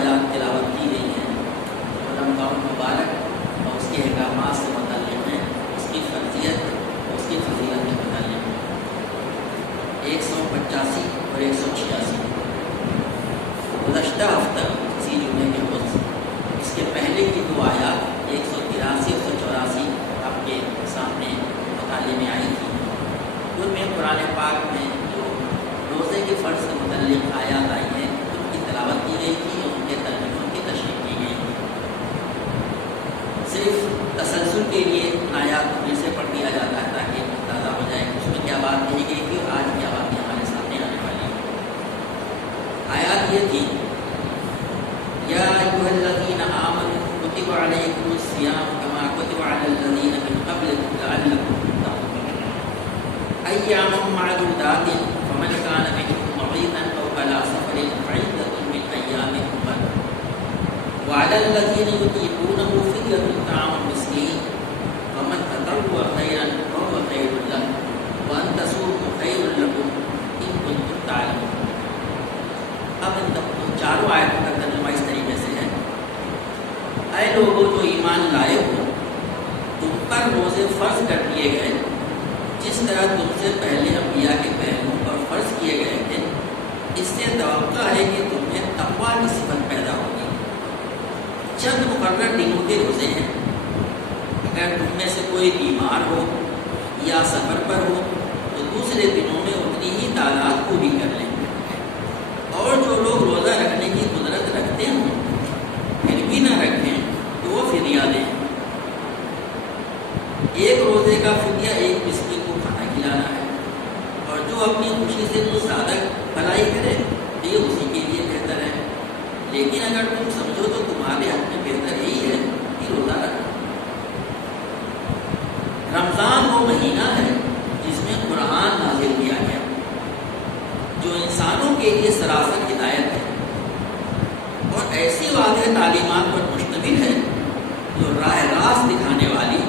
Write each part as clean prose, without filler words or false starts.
آیات تلاوت کی گئی ہیں وہ رمضان مبارک اور اس کے احکامات سے متعلق ہیں، اس کی فرضیت اور اس کی فضیلت کے متعلق 185 اور 186 گزشتہ ہفتہ اسی جمعے کے روز اس کے پہلے کی دو آیات 183 اور 184 آپ کے سامنے مطالعے میں آئی تھی۔ ان میں قرآن پاک میں جو روزے کے فرض سے متعلق آیات آئی ہیں ان کی تلاوت کی گئی تھی اور ان کے ترجموں کی تشریح کی گئی تھی۔ صرف تسلسل کے لیے ان آیات کو پھر سے پڑھ دیا جاتا ہے تاکہ اندازہ ہو جائے اس میں کیا بات کہی گئی تھی اور آج کیا باتیں ہمارے سامنے آنے والی ہیں۔ آیات یہ تھی یا ایھا الذین آمنوا کتب علیکم الصیام کما کتب علی الذین من قبلکم لعلکم تتقون ایاما معدودات فمن کان منکم مریضا او علی سفر فعدۃ من ایام اخر وعلی الذین یطیقونہ فدیۃ طعام مسکین فمن تطوع خیرا فهو خیر له وان تصوموا خیر لکم ان کنتم تعلمون۔ اب ان چاروں آیتوں کا ترجمہ اس طریقے سے ہے، اے لوگوں جو ایمان لائے ہو، تم پر روزے فرض کر دیے گئے جس طرح تم سے پہلے انبیاء کے پہلوؤں پر فرض کیے گئے تھے، اس سے توقع ہے کہ تمہیں تقویٰ کی صفت پیدا ہوگی۔ چند مقرر دنوں کے روزے ہیں، اگر تم میں سے کوئی بیمار ہو یا سفر پر ہو تو دوسرے دنوں میں اتنی ہی تعداد پوری کر لیں، اور جو لوگ روزہ رکھنے کی قدرت رکھتے ہوں پھر بھی نہ رکھیں تو وہ فدیہ دیں۔ ایک روزے کا فدیہ ایک مسکین کو کھانا کھلانا ہے، اور جو اپنی خوشی سے کچھ زیادہ بھلائی کرے تو یہ اسی کے لیے بہتر ہے، لیکن اگر تم سمجھو تو تمہارے حق میں بہتر یہی ہے کہ روزہ رکھو۔ رمضان وہ مہینہ ہے جس میں قرآن نازل کیا گیا جو انسانوں کے لیے سراسر ہدایت ہے اور ایسی واضح تعلیمات پر مشتمل ہے جو راہ راست دکھانے والی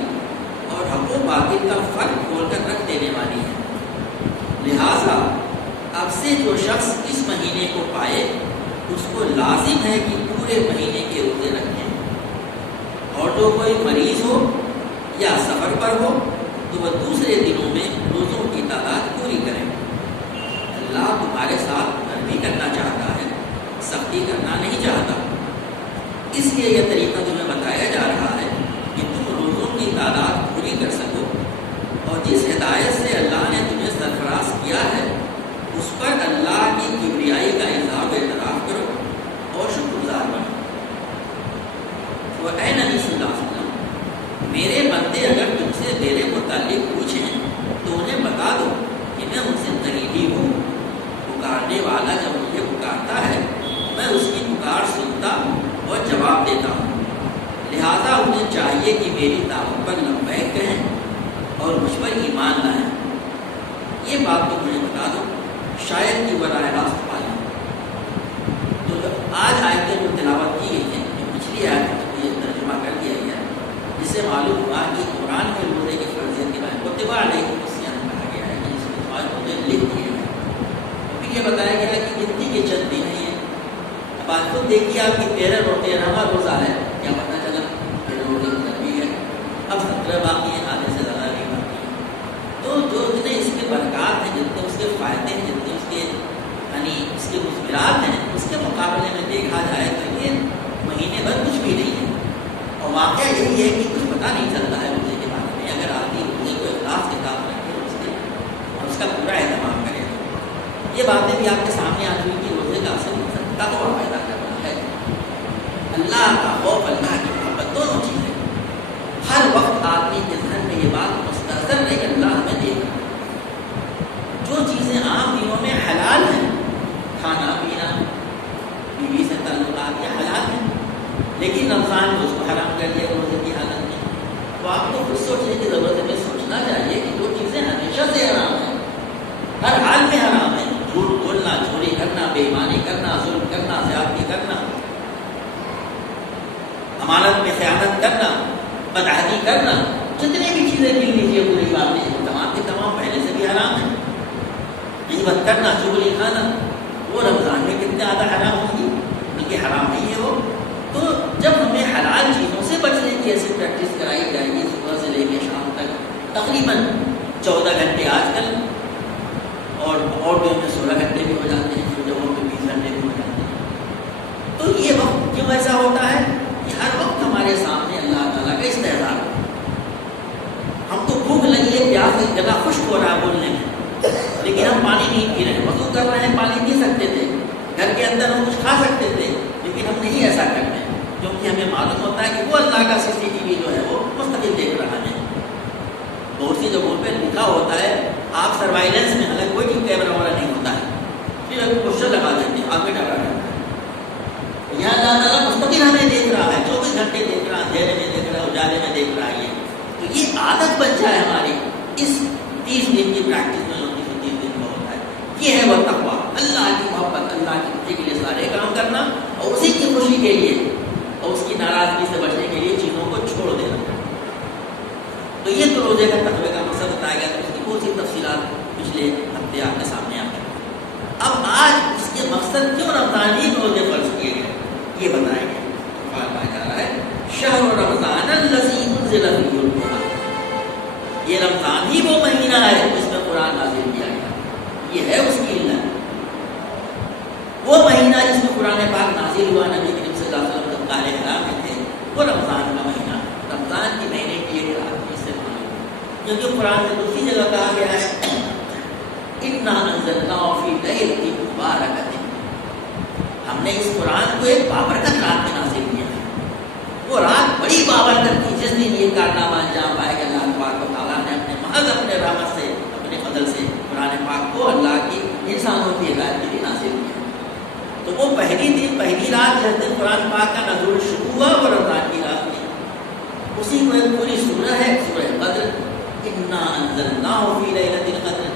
اور حق و باطل کا فرق کھول کر رکھ دینے والی ہے۔ لہٰذا اب سے جو شخص اس مہینے کو پائے اس کو لازم ہے کہ پورے مہینے کے روزے رکھیں، اور جو کوئی مریض ہو یا سفر پر ہو تو وہ دوسرے دنوں میں روزوں کی تعداد پوری کریں۔ اللہ تمہارے ساتھ نرمی کرنا چاہتا ہے، سختی کرنا نہیں چاہتا، اس لیے یہ طریقہ تمہیں بتایا جا رہا ہے کہ تم روزوں کی تعداد پوری کر سکو، اور جس ہدایت سے اللہ نے تمہیں سرفراز کیا ہے اس پر اللہ کی کبریائی کا اظہار و اعتراف کرو اور شکر گزار بنو۔ تو اے نبی صلی اللہ علیہ وسلم، میرے بندے اگر تم سے میرے متعلق پوچھیں تو انہیں بتا دو کہ میں ان سے قریبی ہوں، پکارنے والا جب مجھے پکارتا ہے میں اس کی پکار سنتا اور جواب دیتا ہوں، لہذا انہیں چاہیے کہ میری دعوت پر لبیک کہیں اور مجھ پر ایمان لائیں۔ یہ بات تو مجھے بتا دو، شاید کہ وہ راہ راست پالیں۔ تو آج آیتیں جو تلاوت کی گئی ہیں، جو پچھلی آیت کو یہ ترجمہ کر دیا گیا ہے، جس سے معلوم ہوا کہ قرآن میں روزے کی فرضیت کے بارے میں کتب علیکم الصیام کہا گیا ہے کہ جس میں تمہارے روزے لکھ دیے گئے۔ پھر یہ بتایا گیا کہ گنتی کے چند دن ہیں۔ اب آج خود دیکھیے آپ کی 13 اور 13واں روزہ ہے، کیا پتہ چلا کہ روزے کی تربیت ہے، اب 17 باقی ہیں، آدھے سے زیادہ بھی باقی ہیں۔ تو جو جتنے اس کے برکات ہیں، جتنے اس کے فائدے ہیں، جتنے اس کے یعنی اس کے مثبرات ہیں، اس کے مقابلے میں دیکھا جائے تو یہ مہینے بھر کچھ بھی نہیں ہے۔ اور واقعہ یہی ہے کہ کچھ پتہ نہیں چلتا ہے روزے کے بارے میں، اگر آدمی روزے کو اخلاص کے ساتھ رکھے اور اس کا پورا اہتمام کرے۔ یہ باتیں بھی آپ کے سامنے آ چکی کہ روزے کا اصل مقصد تقویٰ پیدا کرنا ہے، اللہ کا خوف، اللہ کی محبت، دونوں چیزیں۔ ہر وقت آدمی کے ذہن میں یہ بات مستحضر رہے کہ اللہ ہمیں دیکھ رہا ہے۔ جو چیزیں عام دنوں میں حلال ہیں، کھانا پینا، بیوی سے تعلقات، یہ حلال ہیں، لیکن رمضان میں اس کو حرام کر دیا روزے کی حالت میں۔ تو آپ کو خود سوچنے کی ضرورت ہے، سوچنا چاہیے کہ جو چیزیں ہمیشہ سے حرام ہیں، ہر حال میں حرام ہے، جھوٹ بولنا، چوری کرنا، بے ایمانی کرنا، ظلم کرنا، زیادتی کرنا، امانت میں خیانت کرنا، بدعہدی کرنا، جتنی بھی چیزیں گن لیجیے پوری بات نہیں، تمام کے تمام پہلے سے بھی حرام ہیں۔ غیبت کرنا، چغلی کھانا، وہ رمضان میں کتنے زیادہ حرام ہوں گی، بلکہ حرام نہیں ہے وہ. تو جب ہمیں حلال چیزوں سے بچنے کی ایسی پریکٹس کرائی جائے گی صبح سے لے کے شام تک تقریباً 14 گھنٹے آج کل، اور جو میں 16 گھنٹے بھی ہو جاتے ہیں، کچھ جگہوں میں 20 گھنٹے بھی ہو جاتے ہیں. تو یہ وقت کیوں ایسا ہوتا ہے کہ ہر وقت ہمارے سامنے اللہ تعالیٰ کا استحضار ہو. ہم کو بھوک لگی ہے، پیاس گلا خشک ہو رہا ہے بولنے میں، لیکن ہم پانی نہیں پی رہے ہیں. وضو کر رہے ہیں، پانی پی سکتے تھے، گھر کے اندر ہم کچھ کھا سکتے تھے، لیکن ہم نہیں ایسا کرتے ہیں کیونکہ ہمیں معلوم ہوتا ہے کہ وہ اللہ کا CCTV جو ہے وہ مستقل دیکھ رہا ہے. بہت سی جگہوں پہ لکھا ہوتا ہے آپ سروائلنس میں، اگر کوئی کیمرہ والا نہیں ہوتا ہے پھر کوشچن لگا دیتے ہیں، آپ میں ڈرا رہتا ہے. یہاں اللہ تعالیٰ مستقل ہمیں دیکھ رہا ہے، 24 گھنٹے دیکھ رہا ہے، اندھیرے میں دیکھ رہا ہے، اجالے میں دیکھ رہا ہے. تو یہ عادت بن جائے ہماری اس 30 دن کی پریکٹس میں، 30 دن میں ہوتا ہے. یہ ہے وہ تقویٰ، اللہ کی محبت، اللہ کی خوشی کے لیے سارے کام کرنا، اور اسی کی خوشی کے لیے اور اس کی ناراضگی سے بچنے کے لیے چیزوں کو چھوڑ دینا. تو یہ تو روزے کا تقوی کا مقصد بتایا گیا. تو اس کی بہت سی تفصیلات پچھلے ہفتے آپ کے سامنے آ گئی. اب آج اس کے مقصد کیوں رمضان ہی روزے فرض کیے گئے یہ بتائیں گے. کہا جا رہا ہے شہر رمضان الذی انزل فیہ القرآن. یہ رمضان ہی وہ مہینہ ہے جس میں قرآن نازل کیا گیا. یہ ہے اس کی علت. وہ مہینہ جس میں قرآن پاک نازل ہوا، نبی کریم صلی اللہ علیہ وسلم جب قارئ حرام میں تھے، وہ رمضان کا مہینہ. رمضان کے مہینے کی ایک رات سے معلوم، کیونکہ قرآن میں دوسری جگہ کہا گیا ہے اِنَّا أَنزَلْنَاهُ فِي لَيْلَةٍ مُبَارَكَةٍ. ہم نے اس قرآن کو ایک بابرکت رات میں نازل کیا ہے. وہ رات بڑی بابرکت تھی جس دن یہ کارنامہ انجام پائے گا. اللہ تبارک و تعالیٰ نے اپنے محض اپنے رحمت سے، اپنے فضل سے قرآن پاک کو اللہ کی انسانوں کی ہدایت کے لیے نازل کیا. تو وہ پہلی رات جس دن قرآن پاک کا نزول شروع ہوا وہ رمضان کی رات تھی. اسی کو ایک پوری سورہ ہے، سورہ قدر. اِنَّا أَنزَلْنَاهُ فِي لَيْلَةِ الْقَدْرِ.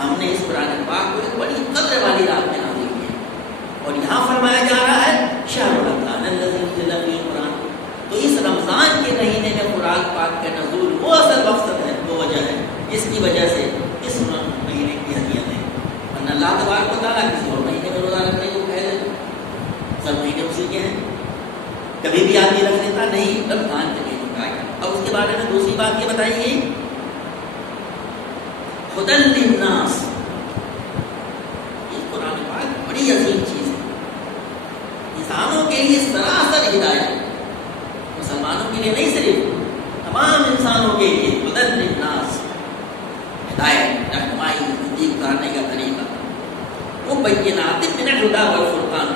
ہم نے اس قرآن پاک کو ایک بڑی قدر والی رات میں نازل کیا. اور یہاں فرمایا جا رہا ہے شہر رمضان الذی انزل فیہ القرآن. تو اس رمضان کے مہینے میں قرآن پاک کا نزول وہ اصل مقصد ہے، وہ وجہ ہے جس کی وجہ سے اس مہینے کی اہمیت ہے. ورنہ اللہ تبارک و تعالیٰ کسی اور مہینے میں روزہ رکھنے کو کہہ دیتا، سب مہینے اسی کے ہیں. کبھی بھی آدمی رکھ لیتا نہیں، رمضان کے مہینے کا آیا. اب اس کے بارے میں دوسری بات یہ بتائی گئی ہدی للناس. یہ قرآن پاک بڑی عظیم چیز ہے، انسانوں کے لیے سراسر ہدایت. مسلمانوں کے لیے نہیں، صرف تمام انسانوں کے لیے ہدی للناس، ہدایت، رہنمائی، تصدیق کرنے کا طریقہ. وہ بینات من الہدی والفرقان.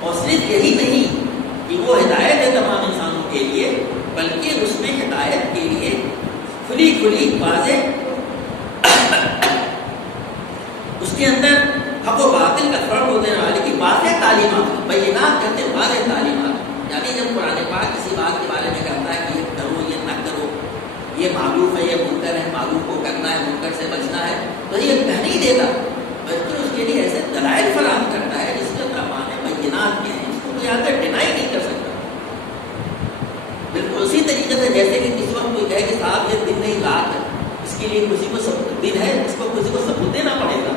اور صرف یہی نہیں کہ وہ ہدایت ہے تمام انسانوں کے لیے، بلکہ اس میں ہدایت کے لیے کھلی واضح اس کے اندر حق و باطل کا فرق ہونے والے کی واضح تعلیمات. بینات کہتے ہیں واضح تعلیمات. یعنی جب قرآن پاک کسی بات کے بارے میں کہتا ہے کہ یہ کرو، یہ نہ کرو، یہ معروف ہے، یہ منکر ہے، معروف کو کرنا ہے، منکر سے بچنا ہے، تو یہ کہہ نہیں دیتا، بلکہ اس کے لیے ایسے دلائل فراہم کرتا ہے جس کے معنی بینات کے ہیں، اس کو کوئی آدمی ڈینائی نہیں کر سکتا. بالکل اسی طریقے سے جیسے کہ کسی وقت کوئی کہے کہ صاحب یہ دن نہیں رات ہے، اس کے لیے کسی کو دن ہے، اس کو کسی کو ثبوت دینا پڑے گا.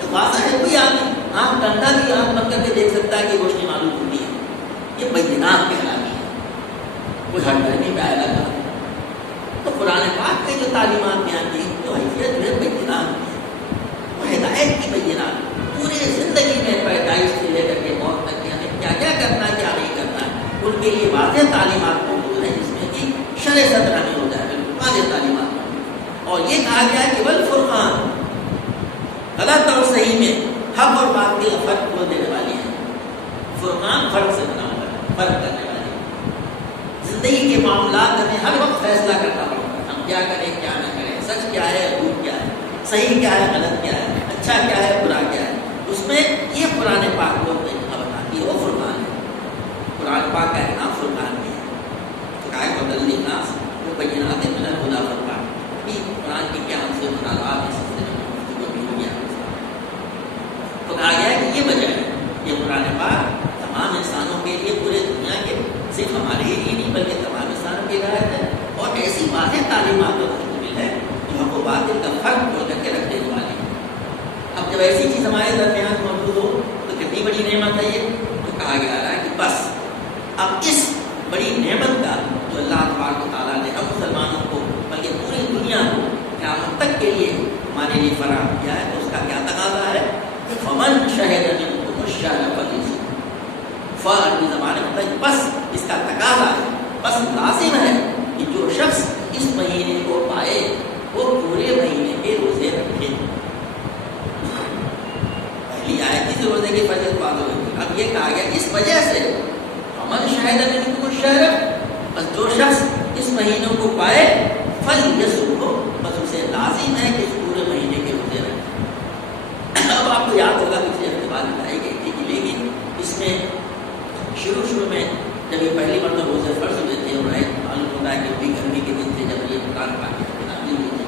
تو واضح ہے، کوئی آدمی آنکھ ٹنڈا بھی آنکھ بند کر کے دیکھ سکتا ہے کہ روشنی معلوم ہوتی ہے. یہ بینات کہلاتی ہے، کوئی ہر گرمی میں آئے گا. تو قرآن پاک کے جو تعلیمات بیان کی تو حیثیت جو ہے بینات کی ہے، وہ ہدایت کی بینات. پورے زندگی میں پیدائش سے لے کر کے موت تک کے ہمیں کیا کیا کرنا ہے، کیا نہیں کرنا ہے، ان کے لیے واضح تعلیمات موجود ہیں جس میں کہ شرع صدرہ میں ہوتا ہے، بالکل واضح تعلیمات. اور یہ کہا گیا ہے کہ والفرقان، غلط اور صحیح میں حق اور باطل کا فرق کو دینے والی ہے. فرقان فرق سے بنا ہوا ہے، فرق کرنے والی. زندگی کے معاملات میں ہر وقت فیصلہ کرنا پڑتا ہے، ہم کیا کریں کیا نہ کریں، سچ کیا ہے جھوٹ کیا ہے، صحیح کیا ہے غلط کیا ہے، اچھا کیا ہے برا کیا ہے. اس میں یہ قرآن پاک کو بتاتی ہے، وہ فرقان ہے. قرآن پاک کا نام فرقان بھی ہے. ہدی للناس، وہ بینات من الہدی والفرقان. قرآن کی کیا ہم سے مطالعات اس سلسلے میں گفتگو بھی ہو گیا. تو کہا گیا ہے کہ یہ وجہ ہے، یہ قرآن پاک تمام انسانوں کے لیے، پورے دنیا کے، صرف ہمارے ہی لیے نہیں بلکہ تمام انسانوں کی ہدایت ہے. اور ایسی واضح تعلیمات مشتمل ہے جو ہم کو باطل کا فرق کھول کر کے رکھ دینے والی ہے. اب جب ایسی چیز ہمارے درمیان موجود ہو تو کتنی بڑی نعمت ہے یہ. تو کہا گیا ہے کہ بس اب اس بڑی نعمت کا جو اللہ تبارک و تعالیٰ نے ہم مسلمانوں کو بلکہ پوری دنیا کو قیامت تک کے لیے ہمارے لیے فراہم کیا ہے، تو اس کا کیا تقاضا ہے؟ فمن شہد منکم الشہر فلیصم، عربی زبان میں مطلب بس اس کا تقاضا ہے، بس لازم ہے کہ جو شخص اس مہینے کو پائے وہ پورے مہینے کے روزے رکھے۔ پہلی آیت کی روزے کی فضیلت بات ہوئی، اب یہ کہا گیا اس وجہ سے فمن شہد منکم الشہر، بس جو شخص اس مہینوں کو پائے فلیصمہ، بس اسے لازم ہے کہ اس پورے مہینے کے روزے رکھے۔ اب آپ کو یاد ہوگا کہ یہ بات بتائی گئی تھی کہ لیکن اس میں شروع میں جب یہ پہلی مرتبہ روزے فرض ہوئے تھے اور معلوم ہوتا ہے کہ بھی گرمی کے دن تھے جب یہ قرآن پاک کی نازل ہوئی تھی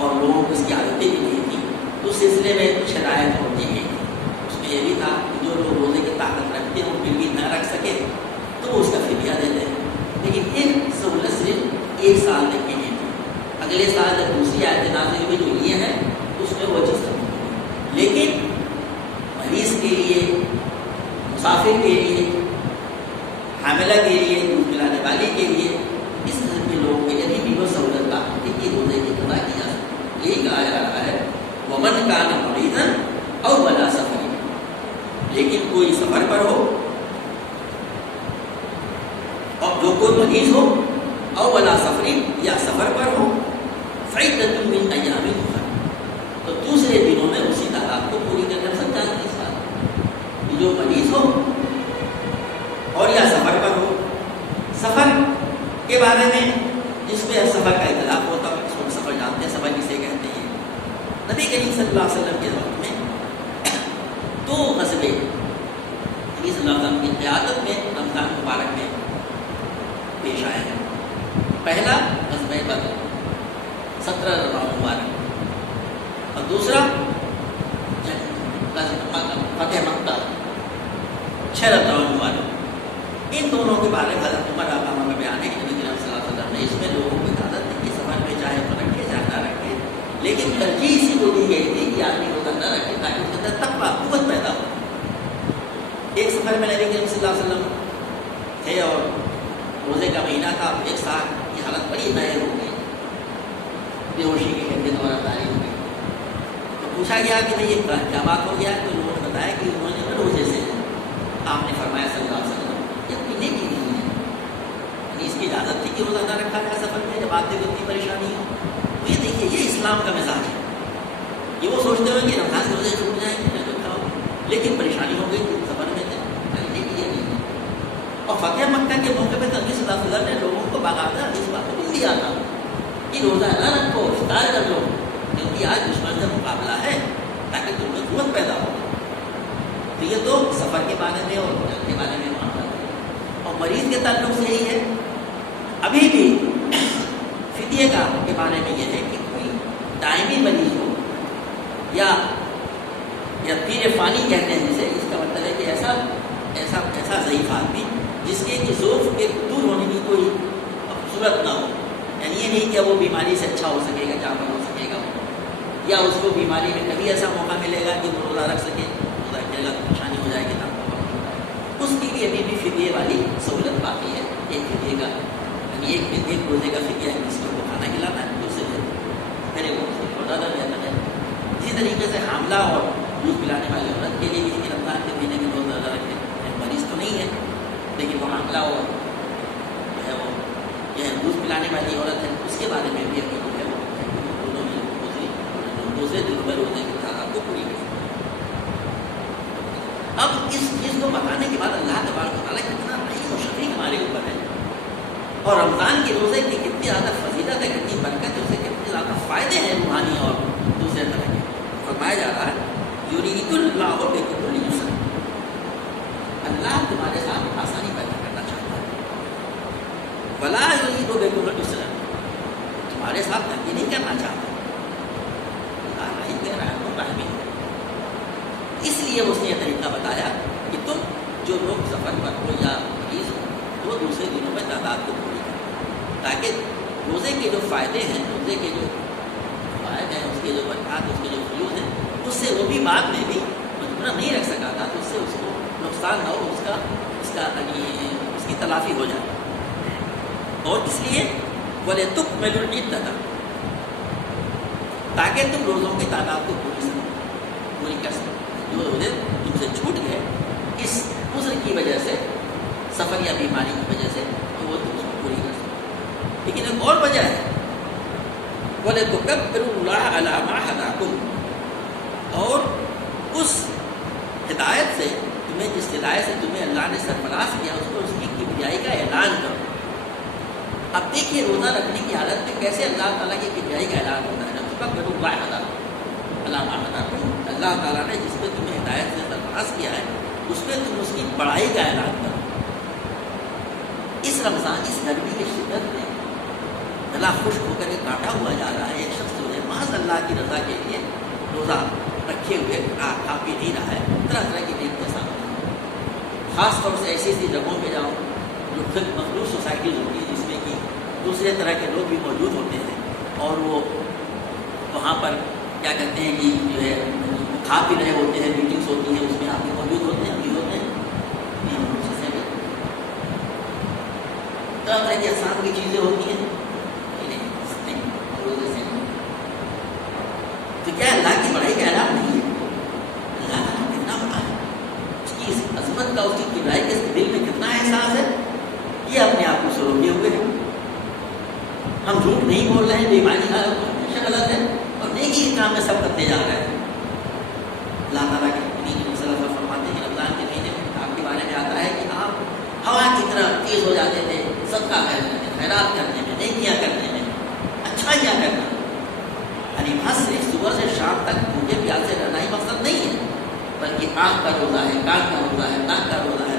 اور لوگوں کو اس کی عادتیں بھی نہیں تھیں، تو اس سلسلے میں کچھ ہدایت ہوتی ہے۔ اس میں یہ بھی تھا کہ جو لوگ روزے کی طاقت رکھتے ہیں وہ پھر بھی نہ رکھ سکے تو وہ اس کا فدیہ دیتے ہیں، لیکن یہ سہولت صرف ایک سال تک کی نہیں تھی۔ اگلے سال جب دوسری آیت نازل ہوئی جو یہ ہے اس میں وہ چیز ختم ہوئی، لیکن مریض کے لیے، مسافر کے لیے، حاملہ کے لیے، دودھ پلانے والے کے لیے، اس قسم کے لوگوں کے لیے بھی وہ سہولت لا ہوتی ہے کہ روزے کی قضا کی جا سکتی۔ یہی کہا جا رہا ہے ومن کان مریضا او علی سفر، لیکن کوئی سفر پر ہو اور جو کوئی مریض ہو او علی سفر یا سفر پر ہو فعدۃ من ایام اخر، تو دوسرے دنوں میں اسی تعداد کو پوری کر سکتا ہے۔ اس بات جو مریض ہو اور یا سفر پر ہو، سفر کے بارے میں جس میں سفر کا اطلاق ہوتا ہے اس کو سفر جانتے ہیں، سفر کسے کہتے ہیں۔ نبی کریم صلی اللہ علیہ وسلم کے وقت میں دو غزوے نبی صلی اللہ علیہ وسلم کی قیادت میں رمضان مبارک میں پیش آئے ہیں۔ پہلا غزوہ بدر 17 ربیع مبارک، اور دوسرا فتح مکہ 6 ربیع مبارک۔ ان دونوں کے بارے میں حضرت عمر کا بیان ہے کہ نبی کریم صلی اللہ علیہ وسلم نے اس میں لوگوں کو اجازت دی کہ سفر میں چاہے تو رکھے چاہے نہ رکھے، لیکن ترجیح اسی کو دی گئی تھی کہ آدمی روزہ نہ رکھے تاکہ اس کے اندر تقویٰ قوت پیدا ہو۔ ایک سفر میں نبی کریم صلی اللہ علیہ وسلم تھے اور روزے کا مہینہ تھا، ایک ساتھ کی حالت بڑی نہر ہو گئی، بے ہوشی کے گندے دورہ طاری ہو گئی، تو پوچھا گیا کہ بھائی یہ کیا بات ہو گیا؟ تو لوگوں نے بتایا کہ انہوں نے روزے سے، آپ نے فرمایا صلی اللہ علیہ وسلم پینے کی نہیں ہے، یعنی اس کی اجازت تھی کہ روزہ نہ رکھا جائے سفر میں جب آدمی کو اتنی پریشانی ہو۔ تو یہ دیکھیے یہ اسلام کا مزاج ہے، یہ وہ سوچتے ہوئے کہ رمضان کے روزے چھوٹ جائیں گے تو کھاؤ، لیکن پریشانی ہو گئی سفر میں کرنے کی یہ نہیں۔ اور فتح مکہ کے موقع پہ نبی صلی اللہ علیہ وسلم نے لوگوں کو باقاعدہ اس بات کو دیا تھا کہ روزہ نہ رکھو، افطار کر لو، کیونکہ آج دشمن سے مقابلہ ہے تاکہ تم میں قوت پیدا ہو۔ تو یہ تو سفر کے بارے میں اور جنگ کے بارے میں معاملہ ہے۔ اور مریض کے تعلق سے یہی ہے، ابھی بھی فدیے کا کے بارے میں یہ ہے کہ کوئی دائمی مریض ہو یا پیر فانی کہتے ہیں جسے، اس کا مطلب ہے کہ ایسا ضعیف آدمی جس کے ضعف کے دور ہونے کی کوئی صورت نہ ہو، یعنی یہ نہیں کہ وہ بیماری سے اچھا ہو سکے گا، جامع ہو سکے گا، یا اس کو بیماری میں کبھی ایسا موقع ملے گا کہ وہ روزہ رکھ سکے، روزہ رکھے گا تو پریشانی ہو جائے گی، اس کی بھی ابھی بھی فدیے والی سہولت باقی ہے۔ ایک فدیے کا یعنی ایک روزے کا فدیہ ہے، مسکین کو کھانا کھلانا ہے، دوسرے میرے کو اور زیادہ بہتر ہے۔ اسی طریقے سے حاملہ اور دودھ پلانے والی عورت کے لیے بھی رمضان کے مہینے میں روزہ زیادہ رکھے، مریض تو نہیں ہے لیکن وہ حاملہ اور جو ہے دودھ پلانے والی عورت ہے، اس کے بارے میں بھی جو ہے وہ دونوں میں دوسرے دنوں میں روزے کی تعداد کو پوری کریں۔ اب اس چیز کو بتانے کے بعد اللہ تبارک و تعالیٰ کتنا رحیم و شفیق ہمارے اوپر ہے، اور رمضان کے روزے کی کتنی زیادہ فضیلت ہے، کتنی برکت ہے، اس سے کتنے زیادہ فائدے ہیں روحانی اور دوسرے طرح کے۔ فرمایا جا رہا ہے یرید اللہ بکم الیسر، اللہ تمہارے ساتھ آسانی پیدا کرنا چاہتا ہے، ولا یرید بکم العسر، تمہارے ساتھ تنگی نہیں کرنا چاہتا۔ اللہ رحیم کہہ رہا ہے، تم رحیم، اس لیے اس نے یہ طریقہ بتایا کہ تم جو لوگ سفر پر ہو یا مریض ہو وہ دوسرے دنوں میں تعداد کو پوری کریں، تاکہ روزے کے جو فائدے ہیں، روزے کے جو فوائد ہیں، اس کے جو برکات، اس کے جو فیوز ہیں، اس سے وہ بھی بعد میں بھی مجبورہ نہیں رکھ سکا تھا، تو اس سے اس کو نقصان نہ ہو، اس کی تلافی ہو جائے. اور اس لیے وَلِتُكْمِلُوا الْعِدَّةَ، تاکہ تم روزوں کی تعداد کو پوری کر سکو. جو روزے تم سے چھوٹ گئے اس عذر کی وجہ سے، سفر یا بیماری کی وجہ سے، تو وہ تم اس کو پوری کر سکو. لیکن ایک اور وجہ ہے، وَلِتُكَبِّرُوا اللَّهَ عَلَىٰ مَا هَدَاكُمْ، اور اس ہدایت سے جس ہدایت سے تمہیں اللہ نے سرفراز کیا، اس کو اس کی کبریائی کا اعلان کرو. اب دیکھیے روزہ رکھنے کی حالت میں کیسے اللہ تعالیٰ کی کبریائی کا اعلان ہوتا ہے. اللہ تعالیٰ نے جس پہ تمہیں ہدایت سے سرفراز کیا ہے اس پہ تم اس کی بڑائی کا اعلان کرو. اس رمضان اس گرمی کی شدت میں گلا خشک ہو کر کے کاٹا ہوا جا رہا ہے. ایک شخص جو ہے محض اللہ کی رضا کے لیے روزہ رکھے ہوئے کھا پی نہیں رہا ہے، طرح طرح کی نیت کے ساتھ. خاص طور سے ایسی جگہوں پہ جاؤ جو خود مخلوط سوسائٹیز ہوتی ہیں، جس میں کہ دوسرے طرح کے لوگ بھی موجود ہوتے ہیں، اور وہ وہاں پر کیا کہتے ہیں کہ جو ہے کھا پی رہے ہوتے ہیں، میٹنگس ہوتی ہیں، اس میں آپ بھی موجود ہوتے ہیں، بھی ہوتے ہیں. طرح طرح کی اقسام کی چیزیں ہوتی ہیں. تو کیا اللہ کی بڑائی کا اعلان نہیں ہے؟ اللہ تعالیٰ کتنا بڑا ہے، اس کی عظمت کا، اس کی کبریائی کے دل میں کتنا احساس ہے. یہ اپنے آپ کو سروکے ہوئے ہیں. ہم جھوٹ نہیں بول رہے ہیں، بےمانی ہمیشہ غلط ہے، اور نیکی کے کام میں سب کرتے جا رہے ہیں. اللہ تعالیٰ کے نبی صلی اللہ علیہ وسلم فرماتے ہیں کہ رمضان کے مہینے میں آپ کے بارے میں آتا ہے کہ آپ ہوا کی طرح تیز ہو جاتے تھے صدقہ کرنے میں، خیرات کرنے میں، نیکیاں کرنے میں، اچھائیاں کرنے میں. یعنی بس صرف صبح سے شام تک بھوکے پیاسے رہنا ہی مقصد نہیں ہے، بلکہ آنکھ کا روزہ ہے، کان کا روزہ ہے، ناک کا روزہ ہے،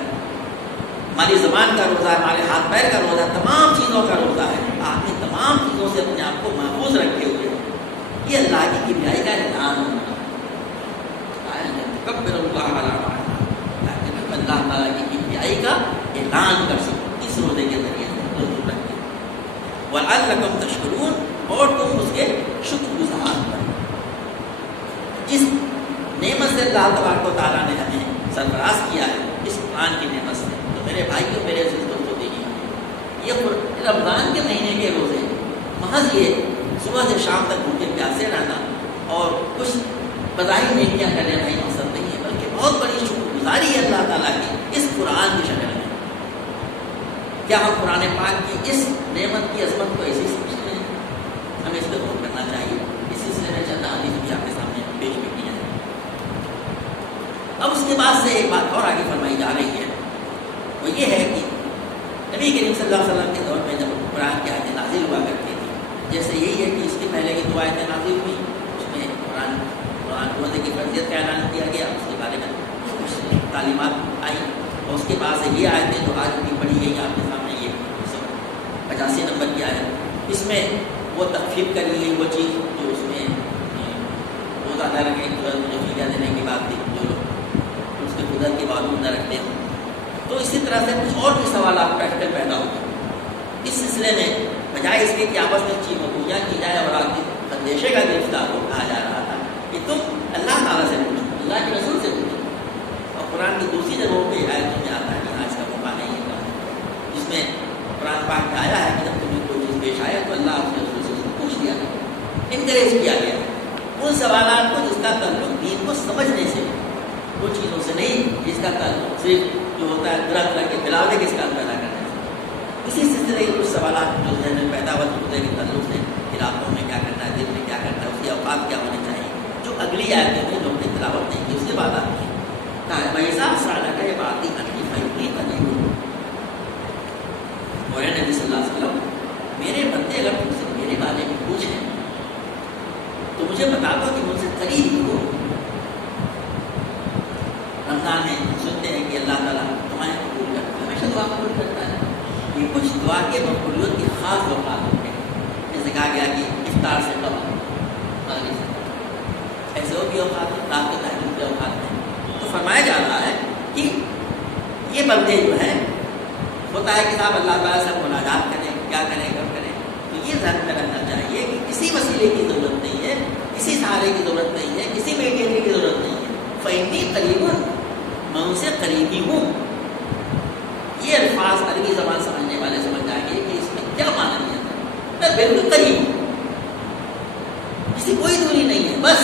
ہماری زبان کا روزہ ہے، ہمارے ہاتھ پیر کا روزہ ہے، تمام چیزوں کا روزہ ہے. آپ نے تمام چیزوں سے اپنے آپ کو محفوظ رکھے ہوئے ہیں. یہ اللہ کی کبریائی کا اعلان ہونا. کبر اللہ علیہ تاکہ میں اللہ تعالیٰ کی کبریائی کا اعلان کر سکوں اس روزے کے ذریعے سے. وَلَعَلَّكُمْ تَشْكُرُونَ، اور تم اس کے شکر گزار بنو. جس نعمت سے اللہ تبارک و تعالیٰ نے ہمیں سرفراز کیا ہے اس قرآن کی نعمت سے، تو میرے بھائیوں، میرے عزیز دوستوں، دیکھیے یہ رمضان کے مہینے کے روزے محض یہ صبح سے شام تک بھوکے پیاسے رہنا اور کچھ بظاہر نیکیاں کرنے نہیں مقصد نہیں ہے، بلکہ بہت بڑی شکر گزاری ہے اللہ تعالیٰ کی اس قرآن کی شکل میں. کیا ہم قرآن پاک کی اس نعمت کی عظمت کو ایسی سمجھتے ہیں؟ ہمیں اس پہ غور کرنا چاہیے. اس سلسلے میں چند حدیث بھی آپ کے سامنے پیش بھی کی جائے. اب اس کے بعد سے ایک بات اور آگے فرمائی جا رہی ہے، وہ یہ ہے کہ نبی کریم صلی اللہ علیہ وسلم کے دور میں جب قرآن کی آیتیں نازل ہوا کرتی تھی، جیسے یہی ہے کہ اس کے پہلے کی 2 آیتیں نازل ہوئی، اس میں قرآن روزے کی فرضیت کا اعلان کیا گیا، اس کے بارے میں کچھ تعلیمات آئی، اور اس کے بعد سے یہ آیتیں جو آج بھی پڑھی گئی آپ کے سامنے، یہ 85 نمبر کی آیت، اس میں وہ تخفیف کری گئی وہ چیز جو اس میں روزہ نہ رکھیں، جو فدیہ دینے کی بات تھی، جو لوگ اس کے قدرت کے باوجود نہ رکھتے ہیں. تو اسی طرح سے کچھ اور بھی سوالات پریکٹیکل پیدا ہوتے ہیں. اس سلسلے میں بجائے اس کے کہ آپس میں چیز مقبولیاں کی جائے اور آپ کے اندیشے کا گرفتار ہو، کہا جا رہا تھا کہ تم اللہ تعالیٰ سے پوچھو، اللہ کے رسول سے پوچھو. اور قرآن کی دوسری جگہوں پہ آیتوں میں آتا ہے کہ ہاں اس کا موقع نہیں ہے، جس میں قرآن پاک میں آیا ہے کہ جب تمہیں کوئی چیز پیش آئے تو اللہ اس کے رسول سے پوچھ لیا، انکریج کیا گیا ان سوالات کو جس کا تعلق دین کو سمجھنے سے، وہ چیزوں سے نہیں جس کا تعلق صرف جو ہوتا ہے طرح طرح کے بلاوے کے اس کا پیدا کرنے سے. اسی سلسلے کے کچھ سوالات جو ذہن میں پیدا ہوا روزے کے تعلق سے، راتوں میں کیا کرنا ہے، دن میں کیا کرنا ہے، اس کے اوقات کیا ہونے چاہیے، جو اگلی آیتیں ہیں جو ہم نے تلاوت نہیں کی اس کے بعد آتی ہے. وَإِذَا سَأَلَكَ عِبَادِي عَنِّي فَإِنِّي قَرِيبٌ، اور نبی صلی اللہ علیہ وسلم میرے بندے اگر تم سے میرے بارے میں پوچھیں تو مجھے بتا دو کہ مجھ سے قریب ہو. رمضان میں سنتے ہیں کہ اللہ تعالیٰ دعائیں قبول کرتا ہے، ہمیشہ دعا قبول کرتا ہے. یہ کچھ دعا کے مقبولیت کی خاص اوقات ہوتے ہیں، جیسے کہا گیا کہ افطار سے قبل، ایسے اور بھی اوقات ہیں، رات کے تحریر کے اوقات ہیں. تو فرمایا جا رہا ہے کہ یہ بندے جو ہیں، ہوتا ہے کہ صاحب اللہ تعالیٰ سے مناجات کریں، کیا کریں، کب کریں، تو یہ ذہن میں رکھنا چاہیے کہ کسی وسیلے کی ضرورت نہیں ہے، کسی سہارے کی ضرورت نہیں ہے، کسی میڈیم کی ضرورت نہیں ہے. فَإِنِّي قَرِيبٌ، میں ان سے قریبی ہوں. یہ الفاظ عربی زبان سمجھنے والے سمجھ جائیں گے کہ اس میں کیا معنی ہے. میں بالکل قریب ہوں, اس کی کوئی دوری نہیں ہے, بس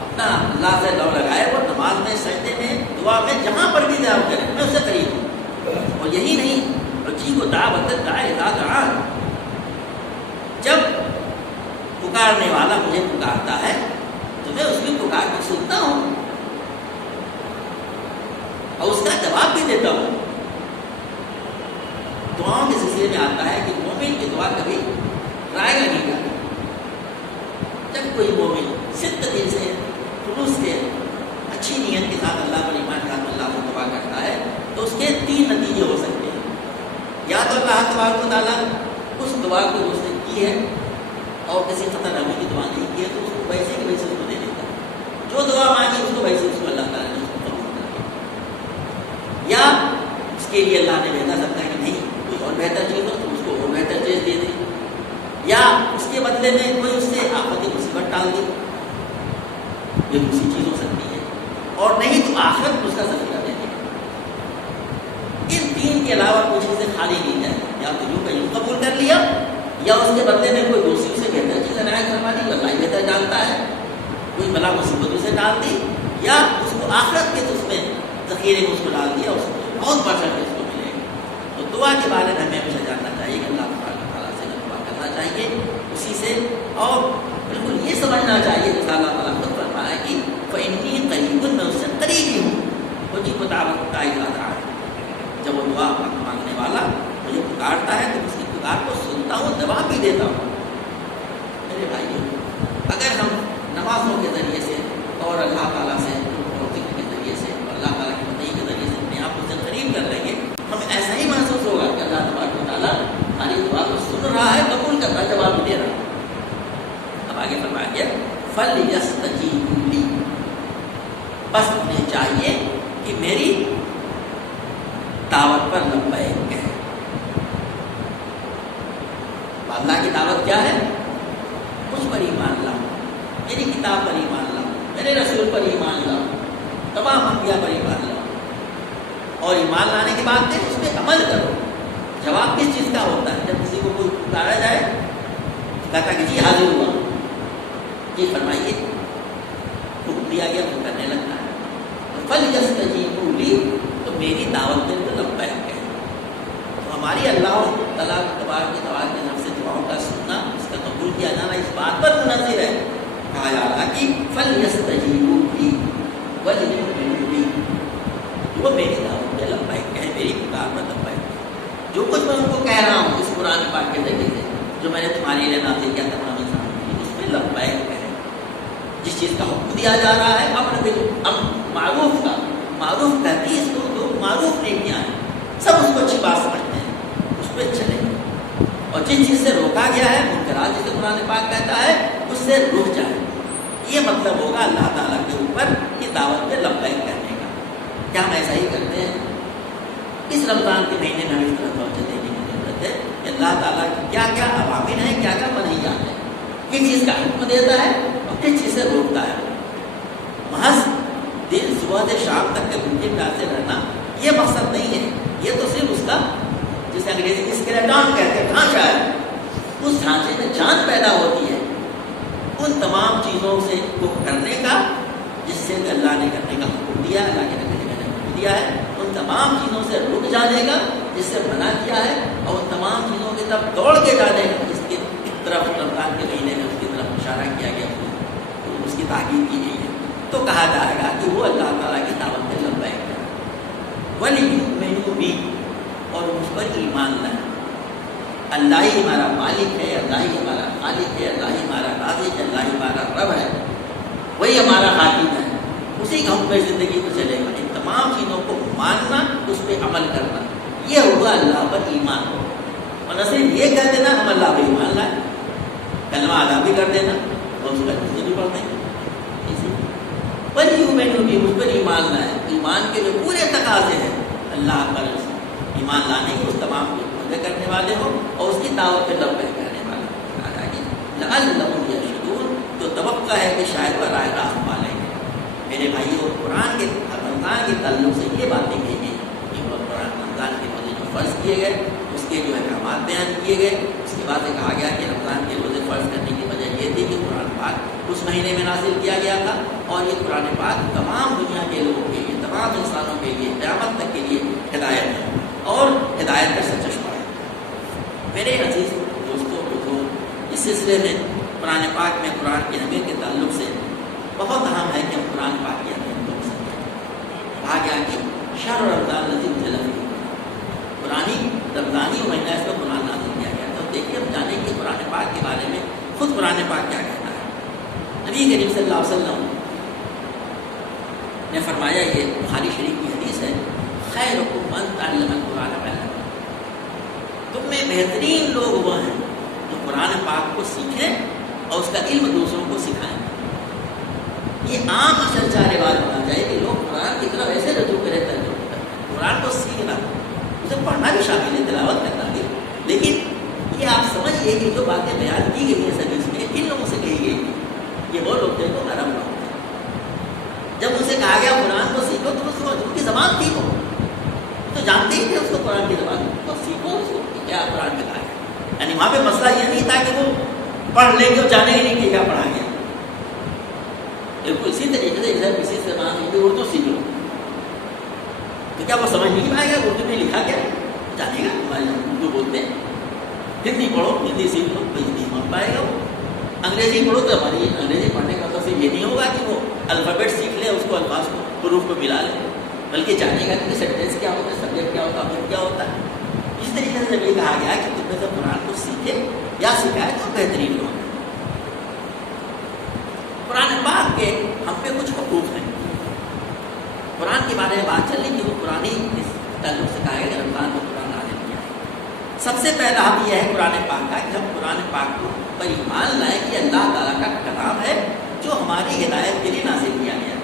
اپنا اللہ سے لو لگائے وہ نماز میں, سجدے میں, دعا میں, جہاں پر بھی دعا کرے میں اس سے قریب ہوں. اور یہی نہیں, بچی کو دعوت دعائے دعا, جب پکارنے والا مجھے پکارتا ہے تو میں اس کی پکار کو سنتا ہوں اور اس کا جواب بھی دیتا ہوں. دعاؤں کے سلسلے میں آتا ہے کہ مومن کی دعا کبھی رائے گا نہیں کرتا. جب کوئی مومن صدق دل سے, خلوص سے, اچھی نیت کے ساتھ اللہ پر ایمان کے ساتھ اللہ سے دعا کرتا ہے تو اس کے 3 نتیجے ہو سکتے ہیں. یا تو اللہ تبارک و تعالیٰ اس دعا کو اس نے کی ہے اور کسی خطر رحمی کی دعا نہیں کی ہے تو اس کو ویسے کہ ویسے اس کو دے دیتا ہے. جو دعا مانگی اس کو ویسے اس کو اللہ تعالیٰ نے اس کو قبول کر دیا. یا اس کے لیے اللہ نے بہتر سکتا ہے کہ نہیں کوئی اور بہتر چیز ہو تو اس کو اور بہتر چیز دے دے, یا اس کے بدلے میں کوئی اس سے آفت مصیبت ڈال دے, یہ دوسری چیز ہو سکتی ہے. اور نہیں تو آخرت میں اس کا ذخیرہ دے دے. ان 3 کے علاوہ کوئی چیزیں خالی نہیں جائے. یا تو یوں کا یوں قبول کر لیا, یا اس کے بدلے میں کوئی دوسری سے بہتر چیز عنایت فرما دی, اللہ ہی بہتر جانتا ہے, کوئی بلا مصیبت اسے ڈال دی, یا اس کو آخرت کے اس میں ذخیرے میں اس کو ڈال دیا, اس کو بہت بڑھ چڑھ کے اس کو ملے. تو دعا کے بارے میں ہمیں ہمیشہ جاننا چاہیے کہ اللہ تعالیٰ سے دعا کرنا چاہیے اسی سے, اور بالکل یہ سمجھنا چاہیے کہ اللہ تعالیٰ خود فرمایا کہ فإنی قریب, میں اس سے قریب ہی ہوں. مجھے مطابق کا ارادہ ہے. جب وہ دعا مانگنے والا مجھے پکارتا ہے تو اس کی پکار کو سنتا ہوں, جواب بھی دیتا ہوں. میرے بھائیو, اگر ہم نمازوں کے ذریعے سے اور اللہ تعالیٰ سے ذکر کے ذریعے سے اور اللہ تعالیٰ کی مدعی کے ذریعے سے اپنے آپ کو سے قریب کر لیں گے, ہمیں ایسا ہی محسوس ہوگا کہ اللہ تبارک و تعالیٰ ہماری دعا کو سن رہا ہے, قبول کر رہا ہے, جواب بھی دے رہا ہے. اب آگے فرمایا گیا فَلْيَسْتَجِيبُوا لِي, بس انہیں چاہیے کہ میری دعوت پر لبیک کہیں. اللہ کی دعوت کیا ہے؟ مجھ پر ایمان لاؤ, میری کتاب پر ایمان لاؤ, میرے رسول پر ایمان لاؤ, تمام انبیاء پر ایمان لاؤ, اور ایمان لانے کے بعد پھر اس پہ عمل کرو. جواب کس چیز کا ہوتا ہے؟ جب کسی کو کوئی پکارا جائے کہتا کہ جی حاضر ہوا, جی فرمائیے, حکم دیا گیا تو کرنے لگتا ہے. فَلْيَسْتَجِيبُوا لِي, تو میری دعوت پہ تو لبیک کہیں. تو ہماری اللہ تعالیٰ تبارک و تعالیٰ کی طرف سے دعاؤں کا سننا, اس کا قبول کیا جانا اس بات پر منحصر ہے. کہا جا رہا کہ فَلْيَسْتَجِيبُوا لِي وَلْيُؤْمِنُوا بِي, وہ میری دعوت پہ لبیک کہیں, میری پکار پر لبیک کہیں. جو کچھ میں ان کو کہہ رہا ہوں اس قرآن پاک کے ذریعے سے, جو میں نے تمہارے لیے نازل کیا تمام انسانوں کے لیے, اس پہ لبیک کہیں. جس چیز کا حکم دیا جا رہا ہے اب معروف کا, معروف کہتی ہے اس کو, جو معروف نہیں کیا ہے سب اس کو اچھی بات سمجھتے ہیں, اس پہ چلیں. اور جن چیز سے روکا گیا ہے منکرات جسے قرآن پاک کہتا ہے اس سے رک جائے. یہ مطلب ہوگا اللہ تعالیٰ کے اوپر کی دعوت پہ لبیک کرنے کا. کیا ہم ایسا ہی کرتے ہیں؟ اس رمضان کے مہینے میں ہم اس طرح توجہ دینے کی ضرورت ہے کہ اللہ تعالیٰ کیا کیا عوامر ہیں, کیا کیا منہیات ہیں, کس چیز کا حکم دیتا ہے اور کس چیز سے روکتا ہے. محض دن صبح سے شام تک کے ممکن پیار سے رہنا یہ مقصد نہیں ہے. یہ تو صرف اس کا جسے انگریزی میں اسکیلیٹن کہتے ہیں, ڈھانچہ ہے. اس ڈھانچے میں جان پیدا ہوتی ہے ان تمام چیزوں سے کو کرنے کا جس سے اللہ نے کرنے کا حکم دیا ہے, اللہ کے نبی نے حکم دیا ہے. ان تمام چیزوں سے رک جانے کا جس سے منع کیا ہے, اور ان تمام چیزوں کی طرف دوڑ کے جانے کا جس کی طرف رمضان کے مہینے میں اس کی طرف اشارہ کیا گیا, اس کی تاکید کی گئی ہے. تو کہا جائے گا کہ وہ اللہ تعالیٰ کی دعوت پہ لبیک کرے. وَلِيُؤْمِنُوا بِي, اور مجھ پر ایمان لائیں. اللہ ہی ہمارا مالک ہے, اللہ ہی ہمارا خالق ہے, اللہ ہی ہمارا رازق ہے, اللہ ہی ہمارا رب ہے, وہی ہمارا حاکم ہے, اسی کا حکم زندگی کو چلے گا. ان تمام چیزوں کو ماننا, اس پہ عمل کرنا, یہ ہوگا اللہ پر ایمان. اور نہ صرف یہ کہہ دینا ہم اللہ پہ ایمان لائیں, کلمہ ادا بھی کر دینا اور اس کا حفظ بھی پڑھ دیں. وَلِيُؤْمِنُوا بِي, مجھ پر ایمان لائیں. ایمان کے جو پورے تقاضے ہیں اللہ پر ایمان لانے کے, اس تمام کو پورے کرنے والے ہوں اور اس کی دعوت پہ لبیک کرنے والے ہوں. لَعَلَّهُمْ يَرْشُدُونَ, تو توقع ہے کہ شاید وہ راہ راست پا لیں گے. میرے بھائیوں قرآن کے رمضان کے تعلق سے یہ باتیں کہی گئی کہ قرآن رمضان کے روزے جو فرض کیے گئے اس کے جو احکامات بیان کیے گئے. اس کے بعد کہا گیا کہ رمضان کے روزے فرض کرنے کی وجہ یہ تھی کہ قرآن پاک اس مہینے میں نازل کیا گیا تھا اور یہ قرآن پاک تمام دنیا کے لوگوں کے لیے تمام انسانوں کے لیے قیامت تک کے لیے ہدایت ہے اور ہدایت کا سچشمہ ہے. میرے عزیز دوستوں بزرگ اس سلسلے میں قرآن پاک میں قرآن کی اہمیت کے تعلق سے بہت اہم ہے کہ ہم قرآن پاک کی اہمیت کو سمجھیں. کہا گیا کہ شہر رمضان الذی انزل فیہ قرآنی رمضانی مہینہ اس میں قرآن نازل کیا گیا. تو دیکھیے ہم جانیں کہ قرآن پاک کے بارے میں خود قرآن پاک کیا کہتا ہے. نبی کریم صلی اللہ علیہ وسلم نے فرمایا, یہ بخاری شریف کی حدیث ہے, خیرکم من تعلم القرآن وعلمہ, تم میں بہترین لوگ وہ ہیں جو قرآن پاک کو سیکھیں اور اس کا علم دوسروں کو سکھائیں. یہ عام چرچا رواج ہونا چاہیے کہ لوگ قرآن کی طرف ایسے رجوع کریں ترجمہ کریں. قرآن کو سیکھنا, اسے پڑھنا بھی شامل ہے, تلاوت کرنا بھی, لیکن یہ آپ سمجھیے کہ جو باتیں بیان کی گئی ہیں حدیث میں کن لوگوں سے کہی گئی, یہ وہ لوگ تھے جو عرب لوگ تھے. جب ان سے کہا گیا قرآن کو سیکھو تو اس کو ان کی زبان سیکھو, تو جانتے ہی تھے اس کو قرآن کی زبان, تو سیکھو اس کو کیا قرآن میں کہا گیا. یعنی وہاں پہ مسئلہ یہ نہیں تھا کہ وہ پڑھ لیں گے اور جانے ہی نہیں کہ کیا پڑھا گیا. بالکل اسی طریقے سے جیسے کسی سے مان اردو سیکھ لو تو کیا وہ سمجھ نہیں پائے گا اردو میں لکھا کیا جانے گا. ہمارے اردو بولتے ہیں, ہندی پڑھو, ہندی سیکھ لو, کوئی ہندی سمجھ پائے گا. وہ انگریزی پڑھو تو ہماری انگریزی پڑھنے کا مطلب یہ نہیں ہوگا کہ وہ الفابیٹ سیکھ لے, اس کو الفاظ کو حروف کو ملا لے, بلکہ جانے گا کہ سینٹینس کیا ہوتا ہے, سبجیکٹ کیا ہوتا ہے, آبجیکٹ کیا ہوتا ہے. اس طریقے سے جب یہ کہا گیا کہ تم میں سے قرآن کو سیکھے یا سکھائے تو بہترین لوگ. قرآن پاک کے ہم پہ کچھ حقوق ہیں. قرآن کے بارے میں بات چل رہی کہ وہ قرآن اس تعلق سے کہا گیا کہ رمضان کو قرآن نازل کیا ہے. سب سے پہلا حق یہ ہے قرآن پاک کا کہ ہم قرآن پاک کو پر ایمان لائیں کہ اللہ تعالیٰ کا کلام ہے جو ہماری ہدایت کے لیے نازل کیا گیا.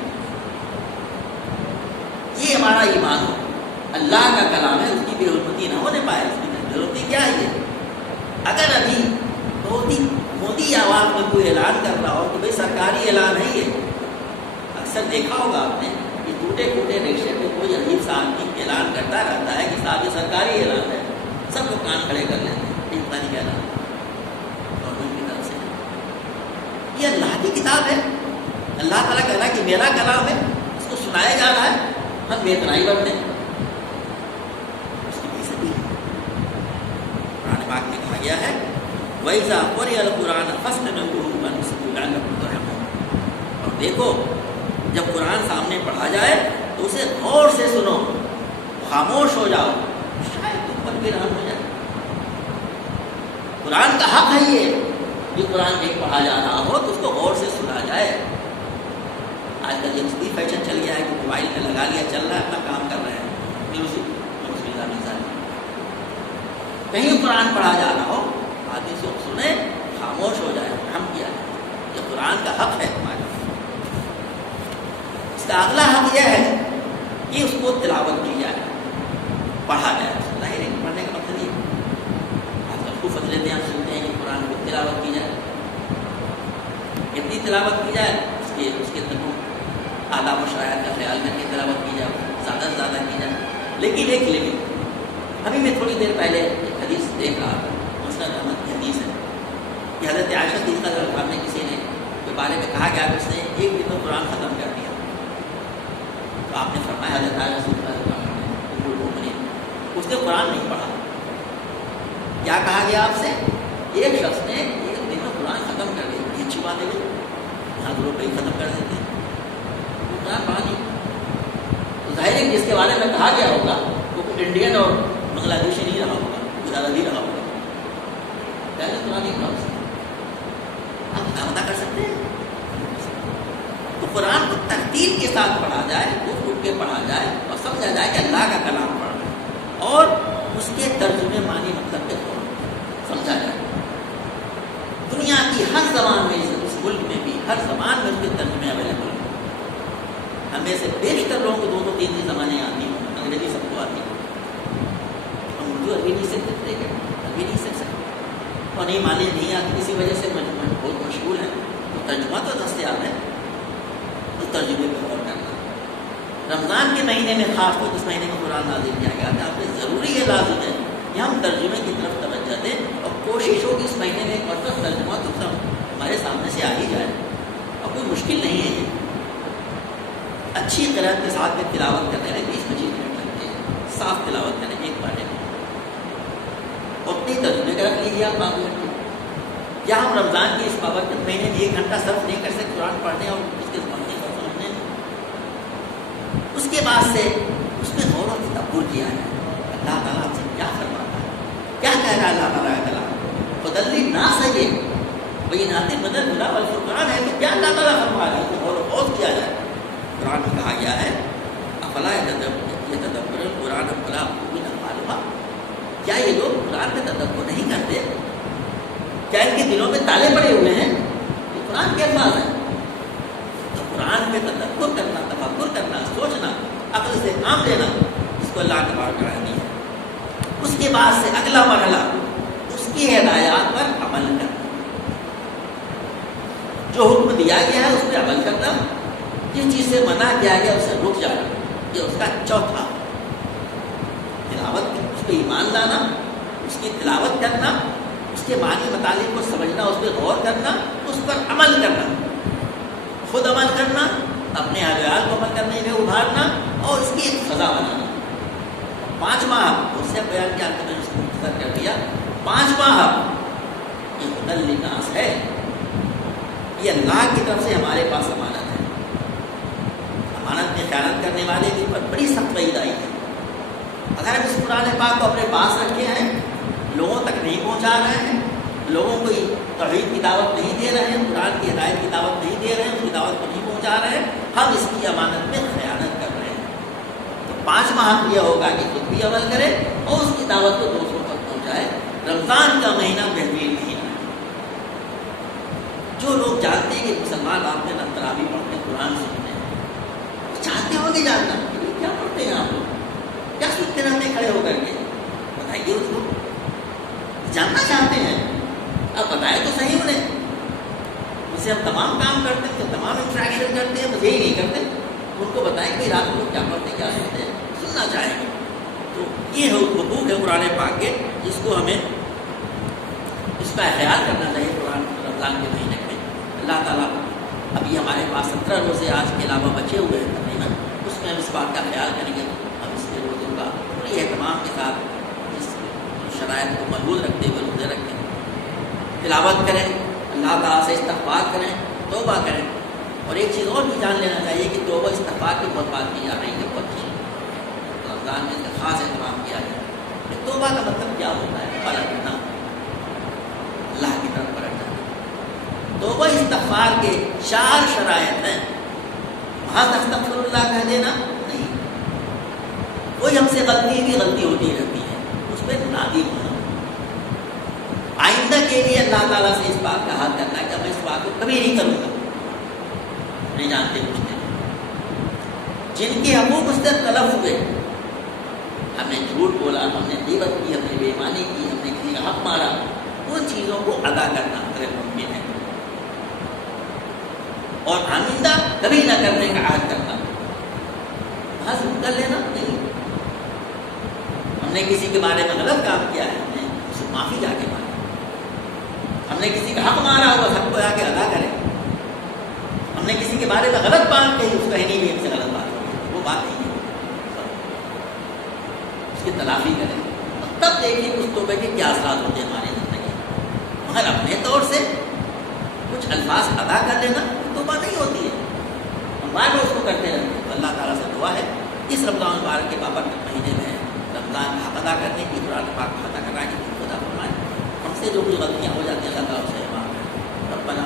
یہ ہمارا ایمان ہو, اللہ کا کلام ہے, اس کی بے حرمتی نہ ہونے پائے. اس کی بے حرمتی کیا ہے؟ اگر ابھی مودی آواز میں کوئی اعلان کر رہا ہو تو بھائی سرکاری اعلان ہے یہ. اکثر دیکھا ہوگا آپ نے کہ ٹوٹے پھوٹے رکشے پہ کوئی عجیب سا آدمی اعلان کرتا رہتا ہے کہ صاحب یہ سرکاری اعلان ہے, سب لوگ کان کھڑے کر لیتے ہیں. یہ پتہ نہیں کیا اعلان گورنمنٹ کی طرف سے. یہ اللہ کی کتاب ہے, اللہ تعالیٰ کہہ رہا ہے کہ میرا کلام ہے, اس کو سنایا جا رہا ہے, ہم بے اتنائی برتیں, اس کی بے عزتی ہے. قرآن پاک میں کہا گیا ہے وَإِذَا قُرِئَ الْقُرْآنُ فَاسْتَمِعُوا وَأَنصِتُوا لَعَلَّكُمْ تُرْحَمُونَ. اور دیکھو جب قرآن سامنے پڑھا جائے تو اسے غور سے سنو, خاموش ہو جاؤ, شاید تم پر بھی رحم ہو جائے. قرآن کا حق ہے یہ کہ قرآن ایک پڑھا جا رہا ہو تو اس کو غور سے سنا جائے. آج کل یہ بھی فیشن چل گیا ہے کہ موبائل میں لگا لیا, چل رہا ہے, اپنا کام کر رہے ہیں, میوزک کہیں قرآن پڑھا جا رہا ہو آدمی سے سنے, خاموش ہو جائے, ہم کیا جائے. یہ قرآن کا حق ہے ہمارا. اس کا اگلا حق یہ ہے کہ اس کو تلاوت کی جائے, پڑھا جائے. ظاہر ہے پڑھنے کا مطلب یہ آج کل خوب فضیلتیں آپ سنتے ہیں کہ قرآن کو تلاوت کی جائے. کتنی تلاوت کی جائے اس کے تنوع آداب و شرائط کا خیال کر کے تلاوت کی جائے, زیادہ سے زیادہ کی جائے. لیکن ابھی میں تھوڑی دیر پہلے ایک حدیث دیکھ رہا تھا, مسند احمد کی حدیث ہے کہ حضرت عائشہ صدیقہ رضی اللہ عنہا نے کسی نے کے بارے میں کہا گیا کہ اس نے ایک دن میں قرآن ختم کر دیا. تو آپ نے فرمایا حضرت عائشہ صدیقہ رضی اللہ عنہا نے اس نے قرآن نہیں پڑھا. کیا کہا گیا آپ سے؟ ایک شخص نے ایک دن میں قرآن ختم کر دیا. بڑی اچھی بات ہے, یہاں تو لوگ ختم کر دیتے ہیں, قرآن پڑھا نہیں. تو ظاہر ہے کہ جس کے بارے میں کہا گیا ہوگا وہ انڈین اور بنگلہ دیشی نہیں رہا ہوگا, زیادہ نہیں رہا ہوگا. پہلے قرآن نہیں پڑھا سکتے, آپ کیا کر سکتے ہیں. تو قرآن کو ترتیب کے ساتھ پڑھا جائے, اٹھ کے پڑھا جائے اور سمجھا جائے کہ اللہ کا کلام پڑھ رہا ہے, اور اس کے ترجمے معنی مطلب کے طور سمجھا جائے. دنیا کی ہر زبان میں, اس ملک میں بھی ہر زبان میں اس کے ترجمے اویلیبل ہیں. ہمیں سے بیشتر لوگوں کو 2-3 زبانیں آتی ہیں, انگریزی سب کو آتی ہے, ہم اردو ابھی نہیں سیکھ سکتے, ابھی نہیں سیکھ سکتے, اور نہیں مانے نہیں آتی, کسی وجہ سے بہت مشغول ہے. تو ترجمہ تو دستیاب ہے, تو ترجمے پہ غور کرنا. رمضان کے مہینے میں خاص طور اس مہینے میں قرآن نازل کیا گیا تھا. آپ نے ضروری یہ لازم ہے کہ ہم ترجمے کی طرف توجہ دیں اور کوشش ہو کہ اس مہینے میں ایک مرتبہ ترجمہ تو ہمارے سامنے سے آ ہی جائے. اور کوئی مشکل نہیں ہے یہ. اچھی قرآن کے ساتھ میں تلاوت کرنے میں 20-25 منٹ لگتے ہیں. صاف تلاوت کرنے ایک بار اور اپنی ترجمے کا رکھ لیجیے آپ 5 منٹ. کیا ہم رمضان کے اس بابرکت مہینے میں 1 گھنٹہ صرف نہیں کر سکتے قرآن پڑھنے اور اس کے زمانے کو سمجھنے میں؟ اس کے بعد سے اس میں غور و تدبر کیا ہے. اللہ تعالیٰ ہم سے کیا فرماتا ہے, کیا کہہ رہا ہے اللہ تعالیٰ کا کلام. خدلی نہ سہے وہی ناطے مدد بلا والفرقان ہے تو کیا اللہ تعالیٰ فرما رہا ہے, اس میں غور و خوض کیا جائے. قرآن میں کہا گیا ہے افلا یتدبرون القرآن ام علی قلوب اقفالها. کیا یہ لوگ قرآن پہ تدبر نہیں کرتے؟ کیا ان کے دلوں میں تالے پڑے ہوئے ہیں؟ یہ قرآن کے الفاظ ہیں. تو قرآن پہ تدبر کرنا, تفکر کرنا, سوچنا, عقل سے کام لینا, اس کو اللہ تبارک و تعالیٰ نے ہے. اس کے بعد سے اگلا مرحلہ اس کی ہدایات پر عمل کرنا. جو حکم دیا گیا ہے اس پہ عمل کرنا, جس چیز سے منع کیا گیا اسے رک جانا. یہ اس کا چوتھا. تلاوت, اس پہ ایمان لانا, اس کی تلاوت کرنا, اس کے معنی مطالب کو سمجھنا, اس پہ غور کرنا, اس پر عمل کرنا, خود عمل کرنا, اپنے احوال کو عمل کرنے میں ابھارنا اور اس کی ایک سزا بنانا. 5واں حق اس سے بیان کیا میں نے اس کو مختصر کر دیا. 5واں حق یہ ہدی للناس ہے. یہ اللہ کی طرف سے ہمارے پاس امانت ہے. امانت میں خیانت کرنے والے کے اوپر بڑی سخت وعید آئی ہے. اگر ہم اس قرآن پاک کو اپنے پاس رکھے ہیں, لوگوں تک نہیں پہنچا رہے ہیں, لوگوں کو توحید کی دعوت نہیں دے رہے ہیں, قرآن کی ہدایت کی دعوت نہیں دے رہے ہیں, اس کی دعوت کو نہیں پہنچا رہے ہیں, ہم اس کی امانت میں خیانت کر رہے ہیں. تو 5واں حق یہ ہوگا کہ خود بھی عمل کرے اور اس کی دعوت کو دوسروں تک پہنچائے. رمضان کا مہینہ بہترین مہینہ ہے. جو لوگ جانتے ہیں کہ مسلمان آپ میں تراویح پڑھتے ہیں, قرآن سنتے ہیں, چاہتے ہو کہ جاننا کیا پڑھتے ہیں آپ لوگ, کیا سنتے رہتے ہیں کھڑے ہو کر کے, بتائیے اس کو. جاننا چاہتے ہیں اب بتائے تو صحیح انہیں. جسے ہم تمام کام کرتے ہیں, تو تمام انٹریکشن کرتے ہیں, مجھے ہی نہیں کرتے. ان کو بتائیں کہ رات کو کیا پڑھتے ہیں, کیا سنتے ہیں, سننا چاہیں گے. تو یہ حقوق ہے قرآن پاک کے, جس کو ہمیں اس کا خیال کرنا چاہیے. قرآن رمضان کے مہینے میں اللہ تعالیٰ ابھی ہمارے پاس 17 روزے آج کے علاوہ بچے ہوئے ہیں تقریباً, اس میں ہم اس بات کا خیال کریں گے. ہم اس کے روزوں کا پوری اہتمام کے ساتھ اس شرائط کو محفوظ رکھتے ہوئے روزے رکھیں, تلاوت کریں, اللہ تعالیٰ سے استغفار کریں, توبہ کریں. اور ایک چیز اور بھی جان لینا چاہیے کہ توبہ استغفار کی بہت بات کی جا رہی ہے, بہت اچھی رمضان میں اس کا خاص اہتمام کیا جائے. کہ توبہ کا مطلب کیا ہوتا ہے؟ پلٹنا, اللہ کی طرف پلٹنا. توبہ استغفار کے 4 شرائط ہیں. محض استغفر اللہ کہہ دینا نہیں, کوئی ہم سے غلطی ہوتی رہتی ہے, اس پہ نادم ہونا. آئندہ کے لیے اللہ تعالیٰ سے اس بات کا حق کرنا ہے کہ میں اس بات کو کبھی نہیں کروں گا. نہیں جانتے پوچھتے جن کے حقوق اس سے طلب ہوئے, ہم نے جھوٹ بولا, ہم نے غیبت کی, ہم نے بے ایمانی کی, ہم نے کسی کا حق مارا, ان چیزوں کو ادا کرنا اگر ممکن ہے, اور آئندہ کبھی نہ کرنے کا عہد کرنا. بس کر لینا نہیں. ہم نے کسی کے بارے میں غلط کام کیا ہے, ہم نے اسے معافی جا کے مانگی. ہم نے کسی کا حق مارا ہوا, حق کو جا کے ادا کریں. ہم نے کسی کے بارے میں غلط بات کہی, اس کا ہی نہیں بھی ہم سے غلط بات ہوئی, وہ بات نہیں ہے, اس کی تلافی کریں. تب دیکھیں کہ اس توبے کے کیا اثرات ہوتے ہیں ہماری زندگی. مگر اپنے طور سے کچھ الفاظ ادا کر لینا توبہ نہیں ہوتی ہے, ہم بار بار اس کو کرتے رہتے ہیں. اللہ تعالیٰ سے دعا ہے اس رمضان مبارک کے بابرکت مہینے میں رمضان کا حق ادا کرنے کی, قرآن پاک کا ادا کرنا کی خدا فرمائے. ہم سے جو کچھ غلطیاں ہو جاتی ہیں اللہ تعالیٰ سے معاف کریں. ربنا